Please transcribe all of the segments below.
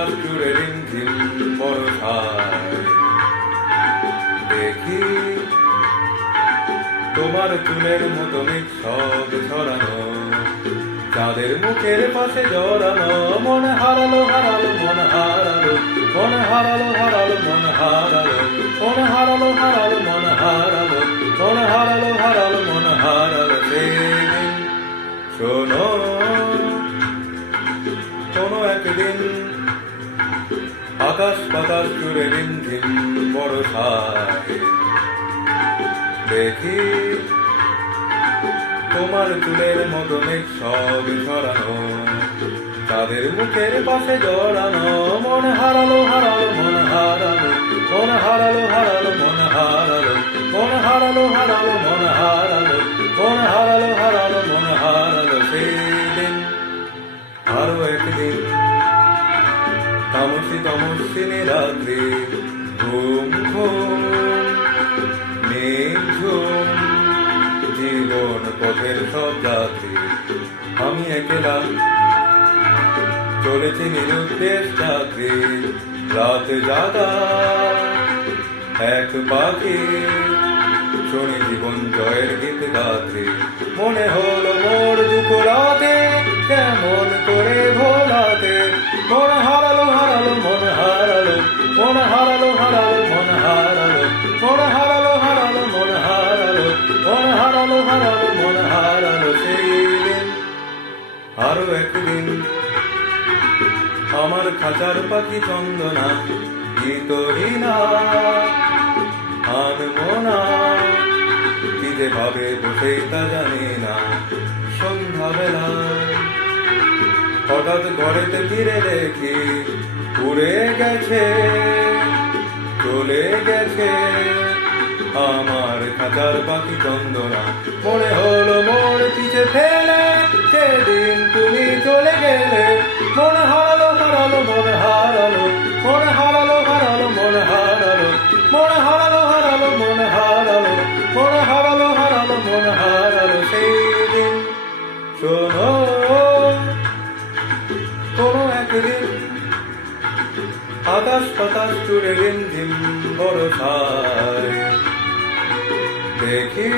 বাতাস জুড়ে রিমঝিম বর্ষায় দেখি তোমার চুলের মতো মেঘ সব ছড়ানো, চাঁদের মুখের পাশে জড়ানো। মন হারালো হারালো মন হারালো, মন হারালো হারালো মন হারালো, মন হারালো হারালো মন হারালো, মন হারালো হারালো মন হারালো সেদিন। শোনো কোনো একদিন আকাশ বাতাস জুড়ে রিমঝিম বর্ষায় দেখি তোমার চুলের মতো মেঘ সব ছড়ানো, চাঁদের মুখের পাশে জড়ানো। মন হারালো হারালো মন হারালো, মন হারালো হারালো মন হারালো, মন হারালো হারালো মন হারালো, মন হারালো হারালো মন হারালো সেদিন। আরো একদিন তামসী তমস্বিনী রাত্রি, ঘুম ঘুম নিঝুম জীবন পথের সব যাত্রী। আমি একলা চলেছি নিরুদ্দেশ যাত্রী, রাত জাগা এক পাখি, শুনি জীবন জয়ের গীত গাত্রী। মনে হলো মোর দুঃখ রাতে কেমন করে ভোলাতে, মন হারালো হারালো মন হারালো, মন হারালো হারালো মন হারালো, মন হারালো হারালো মন হারালো, মন হারালো হারালো মন হারালো সেইদিন। আরো একদিন আমার খাঁচার পাখি চন্দনা গীতহীনা আনবো না, কি যে ভাবে বসে তা জানি না। সন্ধ্যাবেলা হঠাৎ ঘরেতে ফিরে দেখি উড়ে গেছে চলে গেছে আমার খাঁচার পাখি চন্দনা। মনে হলো মোর পিছে ফেলে সেদিন তুমি চলে গেলে। মন হারালো হারালো মন হারালো, মন হারালো হারালো মন হারালো, মন হারালো হারালো মন হারালো, মন হারালো হারালো মন হারালো সেইদিন। শোনো কোনো একদিন আকাশ বাতাস জুড়ে রিমঝিম বর্ষায় দেখি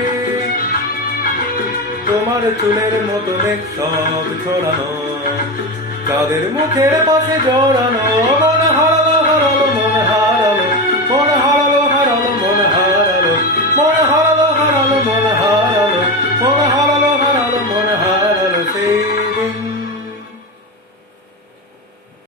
তোমার চুলের মতো মেঘ সব ছড়ানো, চাঁদের মুখের পাশে জড়ানো।